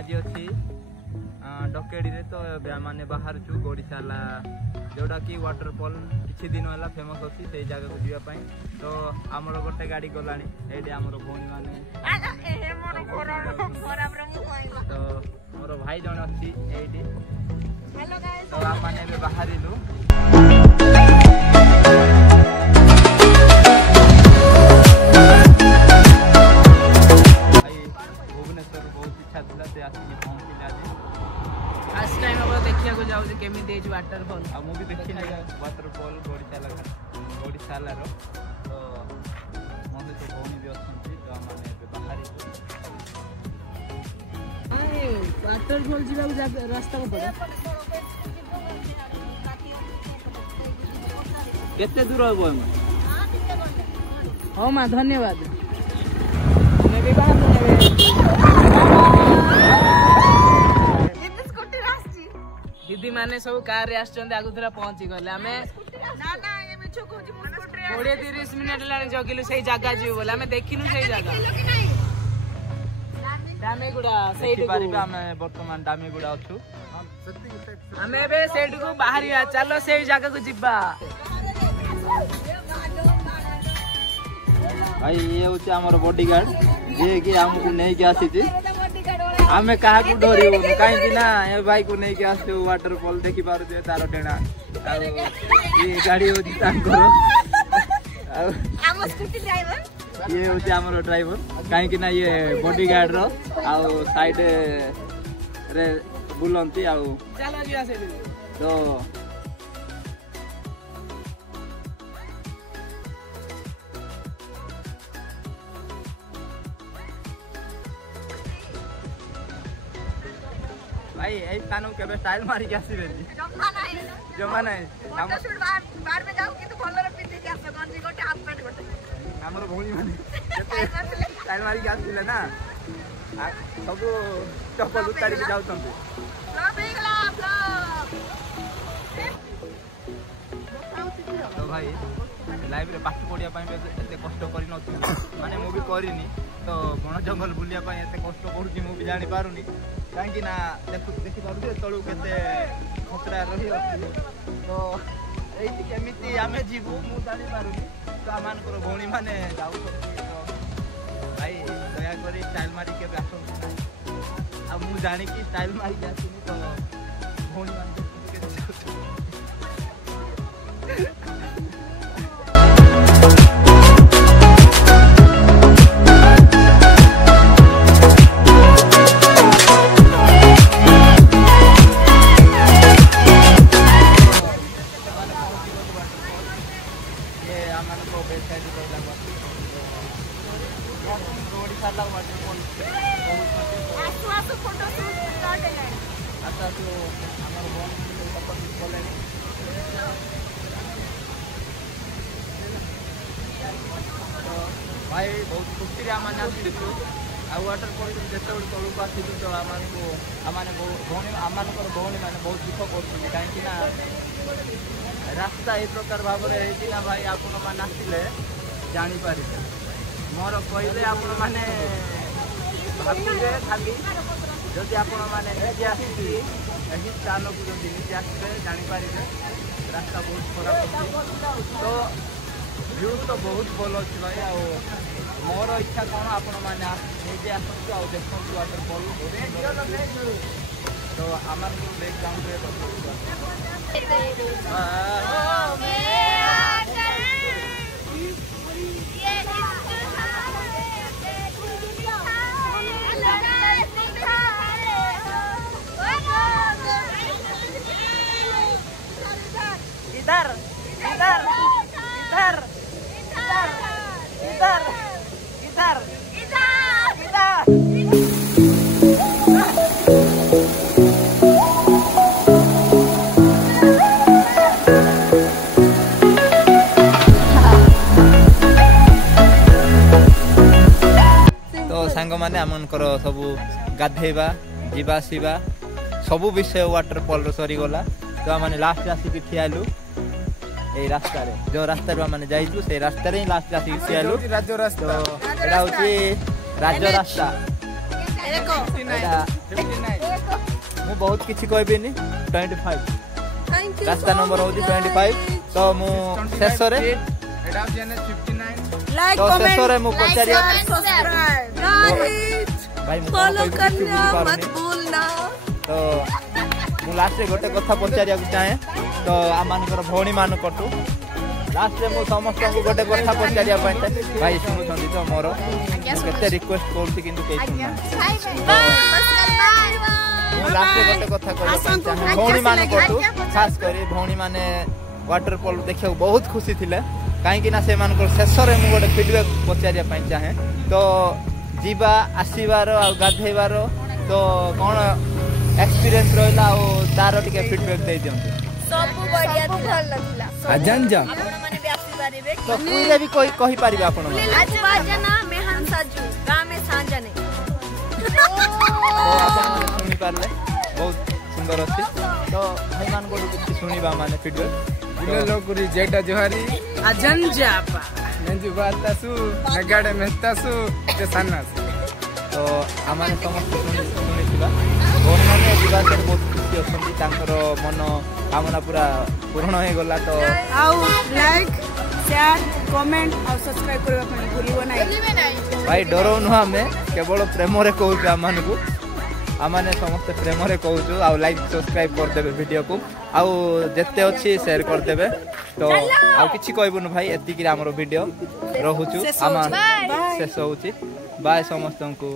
आज अच्छी डकेडी रे तो मैंने बाहर छु गोड़ीशाला जोटा कि वाटरफॉल किछि दिन वाला फेमस अच्छी से जगह को जीवा तो आमर गोटे गाड़ी गलानी एडी आमर भौणी माने तो मोर भाई जन अच्छी एडी तो आम माने बाहरिलु वाटरफॉल मुझे देखी वाटरफॉल गोड़ीशाला तो मत तो भौणी भी अच्छा तो बाहर वाटरफॉल जा रास्ता को पड़े केते दूर हो हाँ माँ धन्यवाद दीदी माने सब कार रे आछन आगुथरा पहुंची गले हमें 20-30 मिनिट लाने जगिलु सही जगह जीव बोले हमें देखिनु सही जगह डामेगुड़ा सही पारिबा हमें वर्तमान डामेगुड़ा अछु हमें बे सेठ को बाहरिया चलो सही जगह को जिब्बा भाई ये होचे हमर बॉडीगार्ड ये कि हमको नहीं के आसी छी आमे कहा को डरियो काहे कि ना ए भाई को नहीं के आसे वाटरफॉल देखि पारो जे तारो डेना ये गाड़ी होती तांको आम स्कूटी ड्राइवर ये होचे हमर ड्राइवर काहे कि ना ये बॉडीगार्ड रो आ साइड रे बुलंती आ चलो जिया से तो भाई ए तानो केबे स्टाइल मारी के आसी बेली जमा नहीं फोटो शूट बाहर में जाऊ कि तो भलो रे पिंदी के आसे गंजी गोटे हाफ पैंट गोटे हमर भौणी माने स्टाइल मारी के आसीले ना सब चप्पल उतारी के जाउ तंते सब एकला तो भाई लाइव रे पाठ पढ़िया पई एते कष्ट करि न माने मु भी करिनी तो बण जंगल बुलिया पई एते कष्ट पडुची मु भी जानि पारुनी काहे ना देखि पारु जे तळु केते खतरा रही अछि तो एई केमिति आमे जीवु मु जानि पारुनी तो आमान कर भौणी माने जाउ तो भाई दया करी स्टाइल मारी के आसो आ मु जानि कि स्टाइल मारी के आसिनी तो भौणी माने के भाई बहुत खुशी रे आमाने आसिलु आ वाटरफॉल जेते बड़ तळु को आसिलु तो आमाने भौणी आमानकर भौणी माने बहुत दुख करछन काहे कि ना रास्ता ए प्रकार भाव रे हे कि ना भाई आपण माने आसिले जानि पारि मोर कहले आपण माने भाबुले खाली जदि आपण माने निजे आसी एही स्थान को जदि निजे आसिले जानि पारि रास्ता बहुत खराब अछि तो व्यू तो बहुत भल अच्छी भाई आ मोर इच्छा कौन आपण मैंने निजे आसतु आ देखु वाटरफॉल तो आम बैकग्राउंड इधर इधर इधर इधर इधर इधर तो सांग माने आमनकर सब गाधेबा जीवा आसीबा सब विषय वाटरफॉल सरी गला तो आम लास्ट आसिक ठियालु ए रास्ता रे जो रास्ता रो माने जाइलु से रास्ता रे लास्ट आसी ठियालु राज्य रास्ता तो एडा होची राज्य रास्ता देखो ମୁଁ ବହୁତ କିଛି କହିବିନି 25 ରାସ୍ତା ନମ୍ବର ହଉଛି 25 ତ ମୁଁ ଶେଷରେ ତ ଶେଷରେ ମୁଁ ପଚାରିବା ଭାଇ ମୁଁ ତ ମୁଁ ଲାଷ୍ଟରେ ଗୋଟେ କଥା ପଚାରିବାକୁ ଚାହେଁ ତ ଆମମାନଙ୍କର ଭଉଣୀ ମାନଙ୍କଠୁ ଲାଷ୍ଟରେ ମୁଁ ସମସ୍ତଙ୍କୁ ଗୋଟେ କଥା ପଚାରିବା ପାଇଁ ଚାହେଁ ଭାଇ ଶୁଣୁଛନ୍ତି ତ ମୋର କେତେ ରିକ୍ୱେଷ୍ଟ କରୁଛି କିନ୍ତୁ କେହି ଶୁଣୁନାହାନ୍ତି ମୁଁ ଲାଷ୍ଟରେ ଗୋଟେ କଥା କହିବା ପାଇଁ ଚାହେଁ ଭଉଣୀ ମାନଙ୍କଠୁ ଖାସ କରି ଭଉଣୀ ମାନେ ୱାଟର ପଲ୍ ଦେଖିବାକୁ ବହୁତ ଖୁସି ଥିଲେ କାହିଁକି ନା ସେମାନଙ୍କର ଶେଷରେ ମୁଁ ଗୋଟେ ଫିଡବ୍ୟାକ୍ ପଚାରିବା ପାଇଁ ଚାହେଁ ତ ଯିବା ଆସିବାର ଆଉ ଗାଧେଇବାର ତ କ'ଣ एक्सपीरियंस रहिला और तार टिके फीडबैक दे दियंतु सब बढ़िया थिला अजन जा माने व्यापी बारे तो कोइले भी कोई कहि पारिबे आपण आज बाजना मेहन साजू गांव में सांजने सुनि पारले बहुत सुंदर अछि तो मेहमान को किछि सुनिबा माने फीडबैक बुले लोकुरी जेटा जोहारी अजन जापा नंजु बातासु नगाडे मेस्तासु ते सन्नास तो आमाने समस्त सुनिथिबा भौणी मैंने जीवास बहुत खुशी अच्छा मन कामना पूरा पूर्ण हो गला तो लाइक शेयर कमेंट और सब्सक्राइब करबा भूलिबो नै भाई डरो नु हमें केवल प्रेम रे कहू आमान को आमाने समस्त प्रेम रे कहू आ लाइक सब्सक्राइब कर देबे वीडियो को आ जत्ते अछि शेयर कर देबे तो आ किछि कहबो न भाई एति कि हमरो वीडियो रहूछु आमा शेष होउछि बाय समस्त को।